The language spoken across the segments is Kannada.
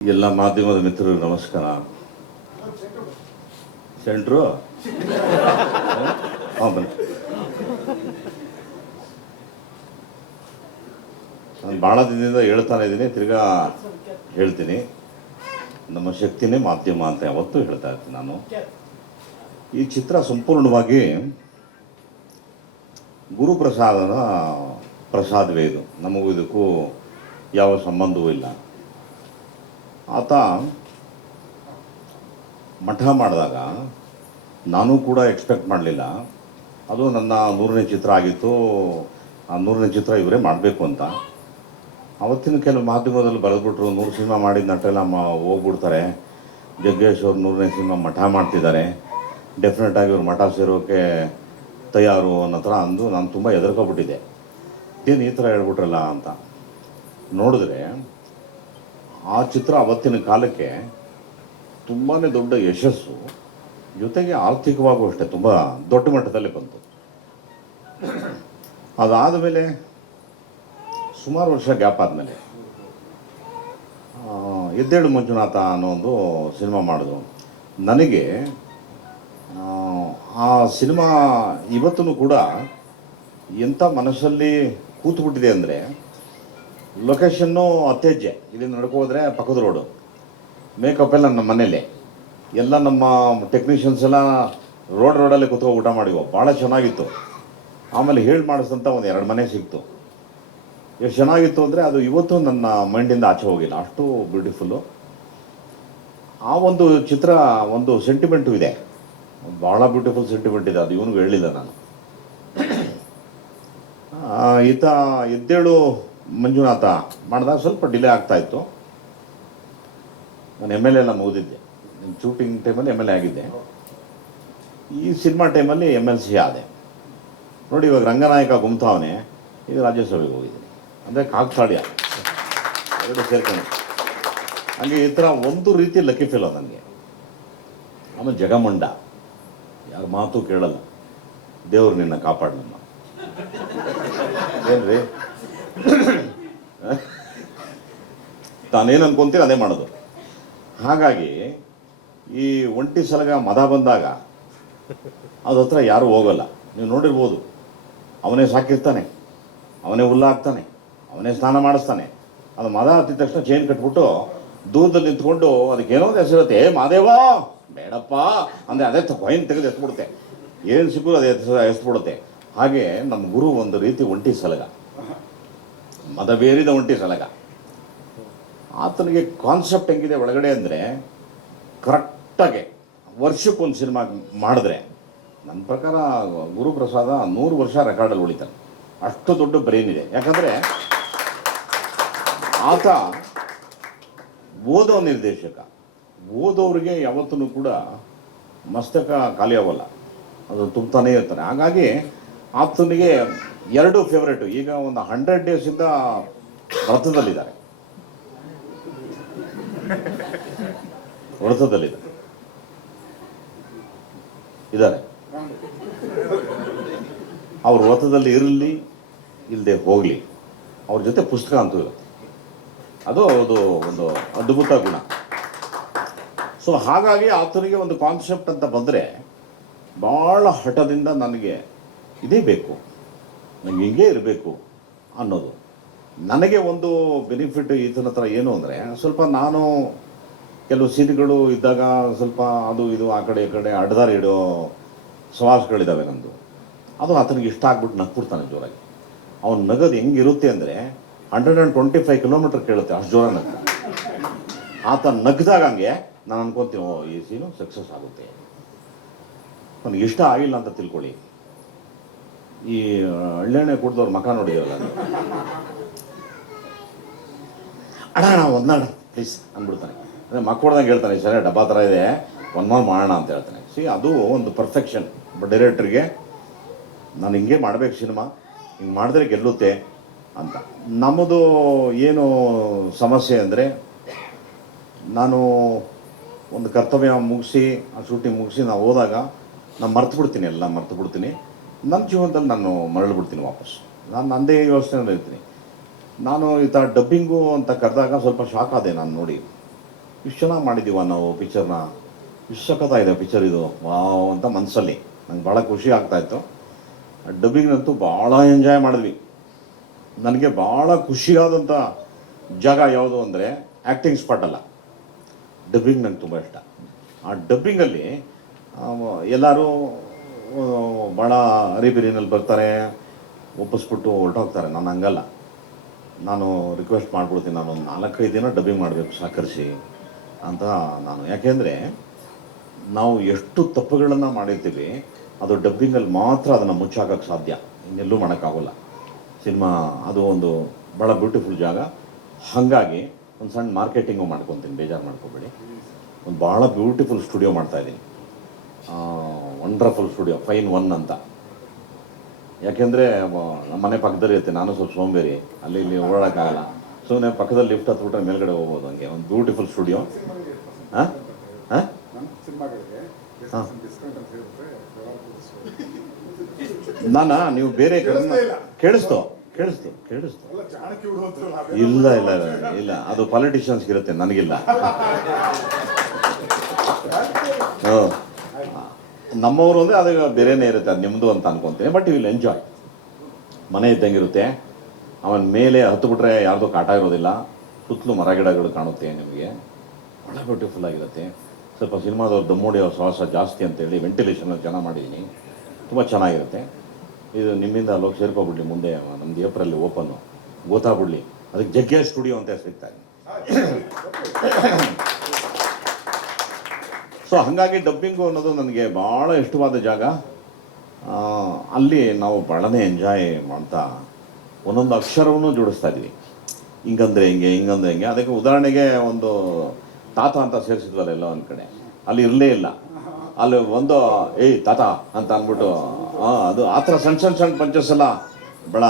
ಎಲ್ಲ ಮಾಧ್ಯಮದ ಮಿತ್ರರು ನಮಸ್ಕಾರ. ಸೆಂಟ್ರು ಹಾಂ ಬನ್ನಿ. ನಾನು ಭಾಳ ದಿನದಿಂದ ಹೇಳ್ತಾನೆ ಇದ್ದೀನಿ, ತಿರ್ಗಾ ಹೇಳ್ತೀನಿ. ನಮ್ಮ ಶಕ್ತಿನೇ ಮಾಧ್ಯಮ ಅಂತ ಯಾವತ್ತೂ ಹೇಳ್ತಾ ಇರ್ತೀನಿ ನಾನು. ಈ ಚಿತ್ರ ಸಂಪೂರ್ಣವಾಗಿ ಗುರುಪ್ರಸಾದನ ಪ್ರಸಾದವೇ ಇದು. ನಮಗೂ ಇದಕ್ಕೂ ಯಾವ ಸಂಬಂಧವೂ ಇಲ್ಲ. ಆತ ಮಠ ಮಾಡಿದಾಗ ನಾನು ಕೂಡ ಎಕ್ಸ್ಪೆಕ್ಟ್ ಮಾಡಲಿಲ್ಲ. ಅದು ನನ್ನ 100ನೇ ಚಿತ್ರ ಆಗಿತ್ತು. ಆ 100ನೇ ಚಿತ್ರ ಇವರೇ ಮಾಡಬೇಕು ಅಂತ. ಅವತ್ತಿನ ಕೆಲವು ಮಾಧ್ಯಮದಲ್ಲಿ ಬರೆದ್ಬಿಟ್ರು, 100 ಸಿನಿಮಾ ಮಾಡಿದ ನಟೆಲ್ಲ ಹೋಗ್ಬಿಡ್ತಾರೆ, ಜಗ್ಗೇಶ್ ಅವ್ರು 100ನೇ ಸಿನಿಮಾ ಮಠ ಮಾಡ್ತಿದ್ದಾರೆ, ಡೆಫಿನೆಟಾಗಿ ಇವ್ರು ಮಠ ಸೇರೋಕ್ಕೆ ತಯಾರು ಅನ್ನೋ ಥರ ಅಂದು ನಾನು ತುಂಬ ಹೆದರ್ಕೊಬಿಟ್ಟಿದ್ದೆ. ಏನು ಈ ಥರ ಹೇಳ್ಬಿಟ್ರಲ್ಲ ಅಂತ. ನೋಡಿದ್ರೆ ಆ ಚಿತ್ರ ಅವತ್ತಿನ ಕಾಲಕ್ಕೆ ತುಂಬಾ ದೊಡ್ಡ ಯಶಸ್ಸು, ಜೊತೆಗೆ ಆರ್ಥಿಕವಾಗೂ ಅಷ್ಟೇ ತುಂಬ ದೊಡ್ಡ ಮಟ್ಟದಲ್ಲಿ ಬಂತು. ಅದಾದ ಮೇಲೆ ಸುಮಾರು ವರ್ಷ ಗ್ಯಾಪ್ ಆದಮೇಲೆ ಎದ್ದೇಳು ಮಂಜುನಾಥ ಅನ್ನೋ ಒಂದು ಸಿನಿಮಾ ಮಾಡೋದು. ನನಗೆ ಆ ಸಿನಿಮಾ ಇವತ್ತೂ ಕೂಡ ಎಂಥ ಮನಸ್ಸಲ್ಲಿ ಕೂತ್ಬಿಟ್ಟಿದೆ ಅಂದರೆ, ಲೊಕೇಶನ್ನು ಅತ್ಯಜ್ಯ, ಇಲ್ಲಿಂದ ನಡ್ಕೋದ್ರೆ ಪಕ್ಕದ ರೋಡು, ಮೇಕಪ್ ಎಲ್ಲ ನಮ್ಮ ಮನೇಲೆ, ಎಲ್ಲ ನಮ್ಮ ಟೆಕ್ನಿಷಿಯನ್ಸ್ ಎಲ್ಲ ರೋಡಲ್ಲೇ ಕೂತ್ಕೊ ಊಟ ಮಾಡಿವೋ, ಭಾಳ ಚೆನ್ನಾಗಿತ್ತು. ಆಮೇಲೆ ಹೇಳಿ ಮಾಡಿಸಿದಂಥ ಒಂದು 2 ಮನೆ ಸಿಕ್ತು. ಎಷ್ಟು ಚೆನ್ನಾಗಿತ್ತು ಅಂದರೆ ಅದು ಇವತ್ತು ನನ್ನ ಮೈಂಡಿಂದ ಆಚೆ ಹೋಗಿಲ್ಲ, ಅಷ್ಟು ಬ್ಯೂಟಿಫುಲ್ಲು. ಆ ಒಂದು ಚಿತ್ರ ಒಂದು ಸೆಂಟಿಮೆಂಟು ಇದೆ, ಭಾಳ ಬ್ಯೂಟಿಫುಲ್ ಸೆಂಟಿಮೆಂಟ್ ಇದೆ. ಅದು ಇವನಿಗೂ ಹೇಳಿಲ್ಲ ನಾನು. ಈತ ಎದ್ದೇಳು ಮಂಜುನಾಥ ಮಾಡಿದಾಗ ಸ್ವಲ್ಪ ಡಿಲೇ ಆಗ್ತಾಯಿತ್ತು. ನಾನು MLA ಎಲ್ಲ ಮುಗಿದಿದ್ದೆ. ಶೂಟಿಂಗ್ ಟೈಮಲ್ಲಿ MLA ಆಗಿದ್ದೆ. ಈ ಸಿನಿಮಾ ಟೈಮಲ್ಲಿ MLC ಆದೆ. ನೋಡಿ, ಇವಾಗ ರಂಗನಾಯಕ ಗುಮ್ತಾವನೆ, ಈಗ ರಾಜ್ಯಸಭೆಗೆ ಹೋಗಿದ್ದೀನಿ, ಅಂದರೆ ಕಾಕ್ತಾಳ್ಯ 2 ಸೇರ್ಕೊಂಡು. ಹಾಗೆ ಈ ಥರ ಒಂದು ರೀತಿ ಲಕ್ಕಿ ಫೀಲ್ ನನಗೆ. ಆಮೇಲೆ ಜಗಮಂಡ, ಯಾರ ಮಾತು ಕೇಳಲ್ಲ, ದೇವ್ರು ನಿನ್ನ ಕಾಪಾಡು ನನ್ನ. ಏನ್ರಿ, ತಾನೇನು ಅನ್ಕೊಂತೀನಿ ಅದೇ ಮಾಡೋದು. ಹಾಗಾಗಿ ಈ ಒಂಟಿ ಸಲಗ ಮದ ಬಂದಾಗ ಅದ್ರ ಹತ್ರ ಯಾರೂ ಹೋಗಲ್ಲ. ನೀವು ನೋಡಿರ್ಬೋದು, ಅವನೇ ಸಾಕಿರ್ತಾನೆ, ಅವನೇ ಹುಲ್ಲ ಹಾಕ್ತಾನೆ, ಅವನೇ ಸ್ನಾನ ಮಾಡಿಸ್ತಾನೆ. ಅದು ಮದ ಹತ್ತಿದ ತಕ್ಷಣ ಚೈನ್ ಕಟ್ಬಿಟ್ಟು ದೂರದಲ್ಲಿ ನಿಂತ್ಕೊಂಡು ಅದಕ್ಕೇನೋ ಒಂದು ಹೆಸರಿರುತ್ತೆ, ಮಾದೇವ ಬೇಡಪ್ಪ ಅಂದರೆ ಅದೇ ಕೊಯ್ನ್ ತೆಗೆದು ಎತ್ಬಿಡುತ್ತೆ, ಏನು ಸಿಕ್ಕೂ ಅದೇ ಎಸ್ಬಿಡುತ್ತೆ. ಹಾಗೆ ನಮ್ಮ ಗುರು ಒಂದು ರೀತಿ ಒಂಟಿ ಸಲಗ, ಮದವೇರಿದ ಒಂಟಿ ಸಲಗ. ಆತನಿಗೆ ಕಾನ್ಸೆಪ್ಟ್ ಹೆಂಗಿದೆ ಒಳಗಡೆ ಅಂದರೆ, ಕರೆಕ್ಟಾಗಿ ವರ್ಷಕ್ಕೊಂದು ಸಿನಿಮಾ ಮಾಡಿದ್ರೆ ನನ್ನ ಪ್ರಕಾರ ಗುರುಪ್ರಸಾದ 100 ವರ್ಷ ರೆಕಾರ್ಡಲ್ಲಿ ಉಳಿತಾನೆ. ಅಷ್ಟು ದೊಡ್ಡ ಬ್ರೈನ್ ಇದೆ. ಯಾಕಂದರೆ ಆತ ಓದೋ ನಿರ್ದೇಶಕ. ಓದೋರಿಗೆ ಯಾವತ್ತೂ ಕೂಡ ಮಸ್ತಕ ಖಾಲಿ ಆಗೋಲ್ಲ, ಅದು ತುಂಬ್ತಾನೇ ಇರ್ತಾನೆ. ಹಾಗಾಗಿ ಆತನಿಗೆ 2 ಫೇವ್ರೇಟು. ಈಗ ಒಂದು 100 ಡೇಸಿಂದ ವ್ರತದಲ್ಲಿದ್ದಾರೆ. ಇದ್ದಾರೆ. ಅವ್ರ ವ್ರತದಲ್ಲಿ ಇರಲಿ ಇಲ್ಲದೆ ಹೋಗಲಿ, ಅವ್ರ ಜೊತೆ ಪುಸ್ತಕ ಅಂತೂ ಇರುತ್ತೆ. ಅದು ಒಂದು ಅದ್ಭುತ ಗುಣ. ಸೊ ಹಾಗಾಗಿ ಆತನಿಗೆ ಒಂದು ಕಾನ್ಸೆಪ್ಟ್ ಅಂತ ಬಂದರೆ ಭಾಳ ಹಠದಿಂದ ನನಗೆ ಇದೇ ಬೇಕು, ನನಗೆ ಹಿಂಗೇ ಇರಬೇಕು ಅನ್ನೋದು. ನನಗೆ ಒಂದು ಬೆನಿಫಿಟ್ ಈತನ ಹತ್ರ ಏನು ಅಂದರೆ, ಸ್ವಲ್ಪ ನಾನು ಕೆಲವು ಸೀನ್ಗಳು ಇದ್ದಾಗ ಸ್ವಲ್ಪ ಅದು ಇದು ಆ ಕಡೆ ಈ ಕಡೆ ಅಡ್ದಾರಿ ಇಡೋ ಸವಾಸಗಳಿದ್ದಾವೆ ನಂದು. ಅದು ಆತನಿಗೆ ಇಷ್ಟ ಆಗ್ಬಿಟ್ಟು ನಗ್ಬಿಡ್ತಾನೆ ಜೋರಾಗಿ. ಅವ್ನು ನಗದು ಹೆಂಗಿರುತ್ತೆ ಅಂದರೆ 125 ಕಿಲೋಮೀಟರ್ ಕೇಳುತ್ತೆ, ಅಷ್ಟು ಜೋರ ನಗ್ತ. ಆತ ನಗ್ದಾಗ ಹಂಗೆ ನಾನು ಅನ್ಕೊತೀನಿ, ಓ ಈ ಸೀನು ಸಕ್ಸಸ್ ಆಗುತ್ತೆ. ನನಗೆ ಇಷ್ಟ ಆಗಿಲ್ಲ ಅಂತ ತಿಳ್ಕೊಳ್ಳಿ, ಈ ಹಳ್ಳೆಣ್ಣೆ ಕುಡ್ದವ್ರ ಮಕ ನೋಡಿದವಲ್ಲ, ಅಣ್ಣ ಒಂದಣ್ಣ ಪ್ಲೀಸ್ ಅಂದ್ಬಿಡ್ತಾನೆ. ಅಂದರೆ ಮಕ್ಕಳ್ದಂಗೆ ಹೇಳ್ತಾನೆ, ಸರಿ ಡಬ್ಬಾ ಥರ ಇದೆ, ಒಂದೊಂದು ಮಾಡೋಣ ಅಂತ ಹೇಳ್ತಾನೆ. ಅದು ಒಂದು ಪರ್ಫೆಕ್ಷನ್. ಡೈರೆಕ್ಟ್ರಿಗೆ ನಾನು ಹಿಂಗೆ ಮಾಡಬೇಕು ಸಿನಿಮಾ, ಹಿಂಗೆ ಮಾಡಿದ್ರೆ ಗೆಲ್ಲುತ್ತೆ ಅಂತ. ನಮ್ಮದು ಏನು ಸಮಸ್ಯೆ ಅಂದರೆ, ನಾನು ಒಂದು ಕರ್ತವ್ಯ ಮುಗಿಸಿ ಆ ಶೂಟಿಂಗ್ ಮುಗಿಸಿ ನಾವು ಹೋದಾಗ ನಾನು ಮರ್ತುಬಿಡ್ತೀನಿ, ಎಲ್ಲ ಮರ್ತುಬಿಡ್ತೀನಿ. ನನ್ನ ಜೀವನದಲ್ಲಿ ನಾನು ಮರಳಿಬಿಡ್ತೀನಿ ವಾಪಸ್. ನಾನು ನನ್ನದೇ ಯೋಚನೆಯಲ್ಲಿ ಇರ್ತೀನಿ. ನಾನು ಈ ಥರ ಡಬ್ಬಿಂಗು ಅಂತ ಕರೆದಾಗ ಸ್ವಲ್ಪ ಶಾಕ್ ಆದೆ ನಾನು ನೋಡಿ. ಇಷ್ಟು ಚೆನ್ನಾಗಿ ಮಾಡಿದ್ದೀವ ನಾವು ಪಿಕ್ಚರ್ನ, ಇಷ್ಟು ಸಖತ್ತಾಗಿದೆ ಪಿಕ್ಚರ್ ಇದು, ವಾವ್ ಅಂತ ಮನಸ್ಸಲ್ಲಿ ನಂಗೆ ಭಾಳ ಖುಷಿ ಆಗ್ತಾಯಿತ್ತು. ಡಬ್ಬಿಂಗ್ನಂತೂ ಭಾಳ ಎಂಜಾಯ್ ಮಾಡಿದ್ವಿ. ನನಗೆ ಭಾಳ ಖುಷಿಯಾದಂಥ ಜಾಗ ಯಾವುದು ಅಂದರೆ ಆ್ಯಕ್ಟಿಂಗ್ ಸ್ಪಾಟ್ ಅಲ್ಲ, ಡಬ್ಬಿಂಗ್ ನಂಗೆ ತುಂಬ ಇಷ್ಟ. ಆ ಡಬ್ಬಿಂಗಲ್ಲಿ ಎಲ್ಲರೂ ಭಾಳ ಅರಿಬಿರಿನಲ್ಲಿ ಬರ್ತಾರೆ, ಒಪ್ಪಿಸ್ಬಿಟ್ಟು ಹೊರಟೋಗ್ತಾರೆ. ನಾನು ಹಂಗಲ್ಲ, ನಾನು ರಿಕ್ವೆಸ್ಟ್ ಮಾಡ್ಬಿಡ್ತೀನಿ, ನಾನು ಒಂದು 4-5 ದಿನ ಡಬ್ಬಿಂಗ್ ಮಾಡಬೇಕು ಸಹಕರಿಸಿ ಅಂತ ನಾನು. ಯಾಕೆಂದರೆ ನಾವು ಎಷ್ಟು ತಪ್ಪುಗಳನ್ನು ಮಾಡಿರ್ತೀವಿ, ಅದು ಡಬ್ಬಿಂಗಲ್ಲಿ ಮಾತ್ರ ಅದನ್ನು ಮುಚ್ಚಾಕೋಕ್ಕೆ ಸಾಧ್ಯ, ಇನ್ನೆಲ್ಲೂ ಮಾಡೋಕ್ಕಾಗೋಲ್ಲ. ಸಿನಿಮಾ ಅದು ಒಂದು ಭಾಳ ಬ್ಯೂಟಿಫುಲ್ ಜಾಗ. ಹಾಗಾಗಿ ಒಂದು ಸಣ್ಣ ಮಾರ್ಕೆಟಿಂಗು ಮಾಡ್ಕೊತೀನಿ, ಬೇಜಾರು ಮಾಡ್ಕೊಬೇಡಿ. ಒಂದು ಭಾಳ ಬ್ಯೂಟಿಫುಲ್ ಸ್ಟುಡಿಯೋ ಮಾಡ್ತಾಯಿದ್ದೀನಿ, ವಂಡರ್ಫುಲ್ ಸ್ಟುಡಿಯೋ, ಫೈನ್ 1 ಅಂತ. ಯಾಕೆಂದರೆ ನಮ್ಮ ಮನೆ ಪಕ್ಕದಲ್ಲಿ ಇರುತ್ತೆ, ನಾನು ಸ್ವಲ್ಪ ಸೋಂಬೇರಿ, ಅಲ್ಲಿ ಇಲ್ಲಿ ಓಡಾಡೋಕ್ಕಾಗಲ್ಲ. ಸುಮ್ಮನೆ ಪಕ್ಕದಲ್ಲಿ ಲಿಫ್ಟ್ ಹತ್ಬಿಟ್ರೆ ಮೇಲ್ಗಡೆ ಹೋಗ್ಬೋದು. ಹಂಗೆ ಒಂದು ಬ್ಯೂಟಿಫುಲ್ ಸ್ಟುಡಿಯೋ. ಹಾಂ ಹಾಂ ನಾನು ನೀವು ಬೇರೆ ಕೇಳಿಸ್ತು ಇಲ್ಲ ಇಲ್ಲ ಇಲ್ಲ, ಅದು ಪಾಲಿಟಿಷಿಯನ್ಸ್ಗೆ ಇರುತ್ತೆ, ನನಗಿಲ್ಲ. ನಮ್ಮವರು ಅಂದರೆ ಅದು ಬೇರೆನೇ ಇರುತ್ತೆ, ಅದು ನಿಮ್ಮದು ಅಂತ ಅನ್ಕೊತೀನಿ. But you will enjoy. ಮನೆ ಇದ್ದಂಗಿರುತ್ತೆ. ಅವನ ಮೇಲೆ ಹತ್ತುಬಿಟ್ರೆ ಯಾರ್ದು ಕಾಟ ಇರೋದಿಲ್ಲ, ಸುತ್ತಲೂ ಮರ ಗಿಡಗಳು ಕಾಣುತ್ತೆ ನಿಮಗೆ, ಭಾಳ ಬ್ಯೂಟಿಫುಲ್ ಆಗಿರುತ್ತೆ. ಸ್ವಲ್ಪ ಸಿನಿಮಾದವ್ರು ದಮ್ಮೋಡಿ ಅವ್ರ ಶ್ವಾಸ ಜಾಸ್ತಿ ಅಂತೇಳಿ ವೆಂಟಿಲೇಷನ್ ಚೆನ್ನಾಗಿ ಮಾಡಿದ್ದೀನಿ, ತುಂಬ ಚೆನ್ನಾಗಿರುತ್ತೆ. ಇದು ನಿಮ್ಮಿಂದ ಅಲ್ಲೋಗಿ ಸೇರ್ಕೊಬಿಡ್ಲಿ, ಮುಂದೆ ನಮ್ದು ಏಪ್ರಿಲ್ ಓಪನ್ನು ಗೊತ್ತಾಗ್ಬಿಡ್ಲಿ. ಅದಕ್ಕೆ ಜಗ್ಗೆ ಸ್ಟುಡಿಯೋ ಅಂತ ಸಿಗ್ತಾರೆ. ಸೊ ಹಾಗಾಗಿ ಡಬ್ಬಿಂಗು ಅನ್ನೋದು ನನಗೆ ಭಾಳ ಇಷ್ಟವಾದ ಜಾಗ. ಅಲ್ಲಿ ನಾವು ಭಾಳನೇ ಎಂಜಾಯ್ ಮಾಡ್ತಾ ಒಂದೊಂದು ಅಕ್ಷರವನ್ನು ಜೋಡಿಸ್ತಾ ಇದ್ವಿ. ಹಿಂಗಂದ್ರೆ ಹಿಂಗೆ, ಹಿಂಗಂದ್ರೆ ಹಿಂಗೆ. ಅದಕ್ಕೆ ಉದಾಹರಣೆಗೆ ಒಂದು ತಾತ ಅಂತ ಸೇರಿಸಿದ್ವಲ್ಲ ಎಲ್ಲ ಒಂದು ಕಡೆ, ಅಲ್ಲಿ ಇರಲೇ ಇಲ್ಲ. ಅಲ್ಲಿ ಒಂದು ಏಯ್ ತಾತ ಅಂತ ಅಂದ್ಬಿಟ್ಟು ಅದು ಆ ಥರ ಸಣ್ಣ ಪಂಚಸ್ ಎಲ್ಲ ಭಾಳ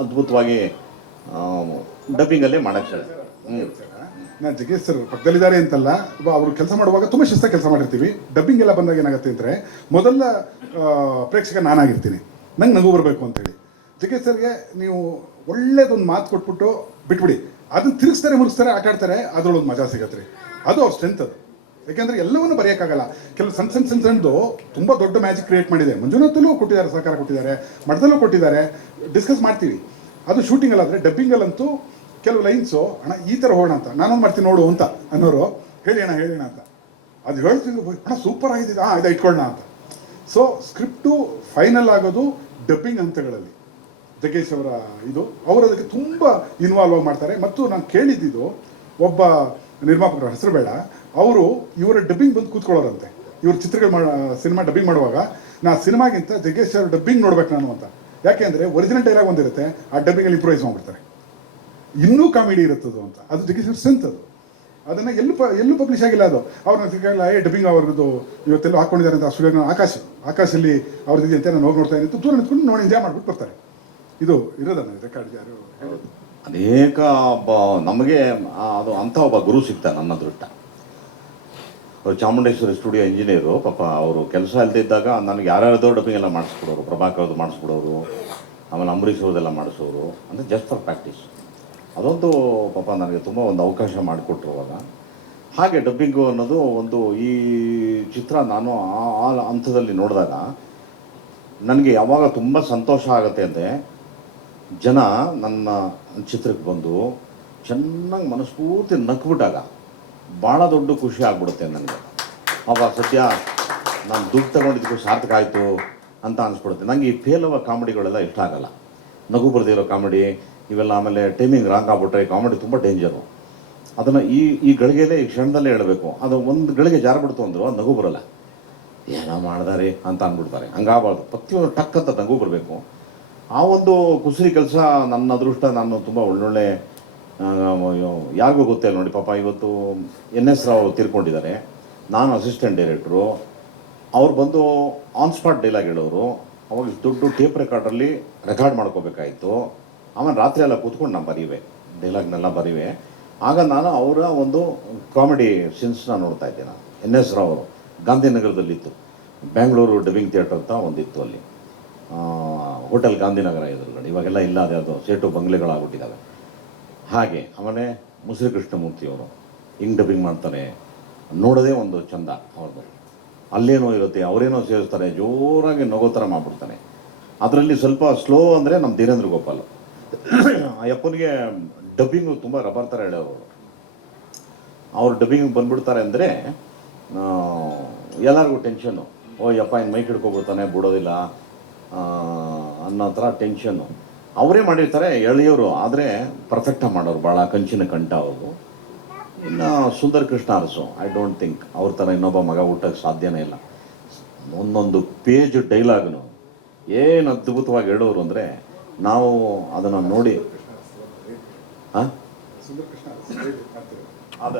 ಅದ್ಭುತವಾಗಿ ಡಬ್ಬಿಂಗಲ್ಲಿ ಮಾಡೋಕ್ಕೆ. ನಾನು ಜಗ್ಗೇಶ್ ಸರ್ ಪಕ್ಕದಲ್ಲಿದ್ದಾರೆ ಅಂತಲ್ಲ, ಅವರು ಕೆಲಸ ಮಾಡುವಾಗ ತುಂಬ ಶಿಸ್ತಾಗಿ ಕೆಲಸ ಮಾಡಿರ್ತೀವಿ. ಡಬ್ಬಿಂಗ್ ಎಲ್ಲ ಬಂದಾಗ ಏನಾಗುತ್ತೆ ಅಂದರೆ, ಮೊದಲ ಪ್ರೇಕ್ಷಕ ನಾನಾಗಿರ್ತೀನಿ, ನಂಗೆ ನಗು ಬರಬೇಕು ಅಂತೇಳಿ. ಜಗ್ಗೇಶ್ ಸರ್ಗೆ ನೀವು ಒಳ್ಳೇದೊಂದು ಮಾತು ಕೊಟ್ಬಿಟ್ಟು ಬಿಟ್ಬಿಡಿ, ಅದನ್ನು ತಿರುಗಿಸ್ತಾರೆ, ಮುಗಿಸ್ತಾರೆ, ಆಟ ಆಡ್ತಾರೆ, ಅದರೊಳಗೆ ಮಜಾ ಸಿಗತ್ತೆ ರೀ. ಅದು ಅವ್ರ ಸ್ಟ್ರೆಂತ್ ಅದು. ಯಾಕೆಂದರೆ ಎಲ್ಲವನ್ನೂ ಬರೆಯೋಕ್ಕಾಗಲ್ಲ. ಕೆಲವು ಸಣ್ಣದು ತುಂಬ ದೊಡ್ಡ ಮ್ಯಾಜಿಕ್ ಕ್ರಿಯೇಟ್ ಮಾಡಿದೆ. ಮಂಜುನಾಥಲ್ಲೂ ಕೊಟ್ಟಿದ್ದಾರೆ, ಸಹಕಾರ ಕೊಟ್ಟಿದ್ದಾರೆ, ಮಠದಲ್ಲೂ ಕೊಟ್ಟಿದ್ದಾರೆ, ಡಿಸ್ಕಸ್ ಮಾಡ್ತೀವಿ. ಅದು ಶೂಟಿಂಗಲ್ಲಾದರೆ, ಡಬ್ಬಿಂಗಲ್ಲಂತೂ ಕೆಲವು ಲೈನ್ಸು ಅಣ್ಣ ಈ ಥರ ಹೋಗೋಣ ಅಂತ, ನಾನೊಂದು ಮಾಡ್ತೀನಿ ನೋಡು ಅಂತ ಅನ್ನೋರು, ಹೇಳಿ ಅಣ್ಣ ಅಂತ ಅದು ಹೇಳ್ತಿದ್ರು, ಅಣ್ಣ ಸೂಪರ್ ಆಗಿದೆ, ಇದು ಇಟ್ಕೊಳ್ಳೋಣ ಅಂತ. ಸೊ ಸ್ಕ್ರಿಪ್ಟು ಫೈನಲ್ ಆಗೋದು ಡಬ್ಬಿಂಗ್ ಹಂತಗಳಲ್ಲಿ. ಜಗ್ಗೇಶ್ ಅವರ ಇದು, ಅವರು ಅದಕ್ಕೆ ತುಂಬ ಇನ್ವಾಲ್ವ್ ಆಗಿ ಮಾಡ್ತಾರೆ. ಮತ್ತು ನಾನು ಕೇಳಿದ್ದಿದ್ದು, ಒಬ್ಬ ನಿರ್ಮಾಪಕರ ಹೆಸರು ಬೇಡ, ಅವರು ಇವರ ಡಬ್ಬಿಂಗ್ ಬಂದು ಕೂತ್ಕೊಳ್ಳೋರಂತೆ. ಇವ್ರ ಚಿತ್ರಗಳು ಸಿನಿಮಾ ಡಬ್ಬಿಂಗ್ ಮಾಡುವಾಗ, ನಾ ಸಿನಿಮಾಗಿಂತ ಜಗ್ಗೇಶ್ ಅವ್ರ ಡಬ್ಬಿಂಗ್ ನೋಡ್ಬೇಕು ನಾನು ಅಂತ. ಯಾಕೆ ಅಂದರೆ ಒರಿಜಿನಲ್ ಡೈಲಾಗ್ ಒಂದಿರುತ್ತೆ, ಆ ಡಬ್ಬಿಂಗಲ್ಲಿ ಇಂಪ್ರೂವೈಸ್ ಮಾಡ್ಬಿಡ್ತಾರೆ, ಇನ್ನೂ ಕಾಮಿಡಿ ಇರುತ್ತದು ಅಂತ. ಅದು ಜಗ್ಗೇಶ್ ಅವ್ರ ಸ್ಟ್ರೆಂತ್ ಅದು. ಅದನ್ನು ಎಲ್ಲೂ ಪಬ್ಲಿಷ್ ಆಗಿಲ್ಲ. ಅದು ಅವ್ರನ್ನ ಸಿಗಲ್ಲ, ಡಬ್ಬಿಂಗ್ ಅವ್ರದ್ದು ಇವತ್ತೆಲ್ಲೂ ಹಾಕ್ಕೊಂಡಿದ್ದಾರೆ ಅಂತ. ಆ ಸ್ಟುಡಿಯೋ ಆಕಾಶಲ್ಲಿ ಅವ್ರದ್ದು ಅಂತ ನಾನು ಹೋಗಿ ನೋಡ್ತಾ ಇದ್ದೀನಿ, ದೂರ ನಿಂತ್ಕೊಂಡು ನೋಡಿ ಎಂಜಾಯ್ ಮಾಡ್ಬಿಟ್ಟು ಬರ್ತಾರೆ. ಇದು ಇರೋದನ್ನ ರೆಕಾರ್ಡ್ ಯಾರು ಅನೇಕ ನಮಗೆ ಅದು ಅಂಥ ಒಬ್ಬ ಗುರು ಸಿಗ್ತಾನೆ ನನ್ನ ಅದೃಷ್ಟ. ಅವರು ಚಾಮುಂಡೇಶ್ವರಿ ಸ್ಟುಡಿಯೋ ಇಂಜಿನಿಯರು, ಪಾಪ ಅವರು ಕೆಲಸ ಇಲ್ದಿದ್ದಾಗ ನನಗೆ ಯಾರ್ಯಾರ್ದೋ ಡಬ್ಬಿಂಗ್ ಎಲ್ಲ ಮಾಡಿಸ್ಕೊಡೋರು, ಪ್ರಭಾಕರ್ದು ಮಾಡಿಸ್ಕೊಡೋರು, ಆಮೇಲೆ ಅಂಬರೀಷ್ ಅವ್ರದ್ದೆಲ್ಲ ಮಾಡಿಸೋರು, ಅಂದರೆ ಜಸ್ಟ್ ಫಾರ್ ಪ್ರಾಕ್ಟೀಸ್. ಅದೊಂದು ಪಾಪ ನನಗೆ ತುಂಬ ಒಂದು ಅವಕಾಶ ಮಾಡಿಕೊಟ್ರು ಅವಾಗ. ಹಾಗೆ ಡಬ್ಬಿಂಗು ಅನ್ನೋದು ಒಂದು, ಈ ಚಿತ್ರ ನಾನು ಆ ಹಂತದಲ್ಲಿ ನೋಡಿದಾಗ ನನಗೆ ಯಾವಾಗ ತುಂಬ ಸಂತೋಷ ಆಗುತ್ತೆ ಅಂದರೆ, ಜನ ನನ್ನ ಚಿತ್ರಕ್ಕೆ ಬಂದು ಚೆನ್ನಾಗಿ ಮನಸ್ಫೂರ್ತಿ ನಕ್ಬಿಟ್ಟಾಗ ಭಾಳ ದೊಡ್ಡ ಖುಷಿ ಆಗ್ಬಿಡುತ್ತೆ ನನಗೆ. ಅವಾಗ ಸದ್ಯ ನಾನು ದುಡ್ಡು ತಗೊಂಡಿದ್ದಕ್ಕೂ ಸಾರ್ಥಕ ಆಯಿತು ಅಂತ ಅನಿಸ್ಬಿಡುತ್ತೆ. ನನಗೆ ಈ ಫೇಲ್ ಆಗೋ ಕಾಮಿಡಿಗಳೆಲ್ಲ ಇಷ್ಟ ಆಗಲ್ಲ, ನಗು ಬರೆದಿರೋ ಕಾಮಿಡಿ ಇವೆಲ್ಲ. ಆಮೇಲೆ ಟೈಮಿಂಗ್ ರಾಂಗ್ ಆಗ್ಬಿಟ್ರೆ ಕಾಮಿಡಿ ತುಂಬ ಡೇಂಜರು. ಅದನ್ನು ಈ ಗಳಿಗೆಯಲ್ಲೇ, ಈ ಕ್ಷಣದಲ್ಲೇ ಹೇಳಬೇಕು. ಅದು ಒಂದು ಗಳಿಗೆ ಜಾರಬಿಡ್ತು ಅಂದರು, ಅದು ನಗು ಬರೋಲ್ಲ, ಏನೋ ಮಾಡ್ದಾರೆ ಅಂತ ಅಂದ್ಬಿಡ್ತಾರೆ. ಹಂಗಾಗಬಾರ್ದು, ಪ್ರತಿಯೊಂದು ಟಕ್ ಅಂತ ನಗು ಬರಬೇಕು. ಆ ಒಂದು ಕುಸರಿ ಕೆಲಸ ನನ್ನ ಅದೃಷ್ಟ. ನಾನು ತುಂಬ ಒಳ್ಳೊಳ್ಳೆ, ಯಾರಿಗೂ ಗೊತ್ತಿಲ್ಲ ನೋಡಿ, ಪಾಪ ಇವತ್ತು NS ರಾವ್ ತೀರ್ಕೊಂಡಿದ್ದಾರೆ, ನಾನು ಅಸಿಸ್ಟೆಂಟ್ ಡೈರೆಕ್ಟ್ರು. ಅವ್ರು ಬಂದು ಆನ್ ಸ್ಪಾಟ್ ಡೈಲಾಗ್ ಹೇಳೋರು. ಅವಾಗ ದೊಡ್ಡ ಟೇಪ್ ರೆಕಾರ್ಡ್ರಲ್ಲಿ ರೆಕಾರ್ಡ್ ಮಾಡ್ಕೋಬೇಕಾಯಿತು. ಆಮೇಲೆ ರಾತ್ರಿ ಎಲ್ಲ ಕೂತ್ಕೊಂಡು ನಾನು ಬರೀವೆ, ಡೈಲಾಗ್ನೆಲ್ಲ ಬರೀವೆ. ಆಗ ನಾನು ಅವರ ಒಂದು ಕಾಮಿಡಿ ಸೀನ್ಸ್ನ ನೋಡ್ತಾ ಇದ್ದೆ. ನಾನು NS ರಾವ್ ಅವರು ಗಾಂಧಿನಗರದಲ್ಲಿತ್ತು, ಬೆಂಗಳೂರು ಡಬ್ಬಿಂಗ್ ಥಿಯೇಟರ್ ಅಂತ ಒಂದಿತ್ತು, ಅಲ್ಲಿ ಹೋಟೆಲ್ ಗಾಂಧಿನಗರ ಎದುರುಗಡೆ. ಇವಾಗೆಲ್ಲ ಇಲ್ಲ, ಅದು ಸೇಟು ಬಂಗ್ಲೆಗಳಾಗ್ಬಿಟ್ಟಿದ್ದಾವೆ. ಹಾಗೆ ಆಮೇಲೆ ಮುಸ್ರಿ ಕೃಷ್ಣಮೂರ್ತಿಯವರು, ಹಿಂಗೆ ಡಬ್ಬಿಂಗ್ ಮಾಡ್ತಾರೆ, ನೋಡೋದೇ ಒಂದು ಚಂದ ಅವ್ರದ್ದು. ಅಲ್ಲೇನೋ ಇರುತ್ತೆ, ಅವರೇನೋ ಸೇರಿಸ್ತಾರೆ, ಜೋರಾಗಿ ನಗೋ ಥರ ಮಾಡ್ಬಿಡ್ತಾನೆ. ಅದರಲ್ಲಿ ಸ್ವಲ್ಪ ಸ್ಲೋ ಅಂದರೆ ನಮ್ಮ ಧೀರೇಂದ್ರ ಗೋಪಾಲ್. ಆ ಯಪ್ಪನಿಗೆ ಡಬ್ಬಿಂಗು ತುಂಬ ರಬ್ಬರ್ ಥರ ಹೇಳೋರು. ಅವ್ರು ಡಬ್ಬಿಂಗ್ ಬಂದ್ಬಿಡ್ತಾರೆ ಅಂದರೆ ಎಲ್ಲರಿಗೂ ಟೆನ್ಷನ್ನು. ಓ ಯಪ್ಪ ಇನ್ನು ಮೈಕ್ ಹಿಡ್ಕೊಬಿಡ್ತಾನೆ, ಬಿಡೋದಿಲ್ಲ ಅನ್ನೋ ಥರ ಟೆನ್ಷನ್ನು. ಅವರೇ ಮಾಡಿರ್ತಾರೆ ಎಳೆಯೋರು, ಆದರೆ ಪರ್ಫೆಕ್ಟಾಗಿ ಮಾಡೋರು, ಭಾಳ ಕಂಚಿನ ಕಂಠ ಅವರು. ಇನ್ನು Sundar Krishna Arasu, I don't think ಅವ್ರ ಥರ ಇನ್ನೊಬ್ಬ ಮಗ ಹುಟ್ಟಕ್ಕೆ ಸಾಧ್ಯನೇ ಇಲ್ಲ. ಒಂದೊಂದು ಪೇಜ್ ಡೈಲಾಗ್ನು ಏನು ಅದ್ಭುತವಾಗಿ ಹೇಳೋರು ಅಂದರೆ ನಾವು ಅದನ್ನು ನೋಡಿ. ಹಾಂ ಸುಂದರ್ ಕೃಷ್ಣ ಅದ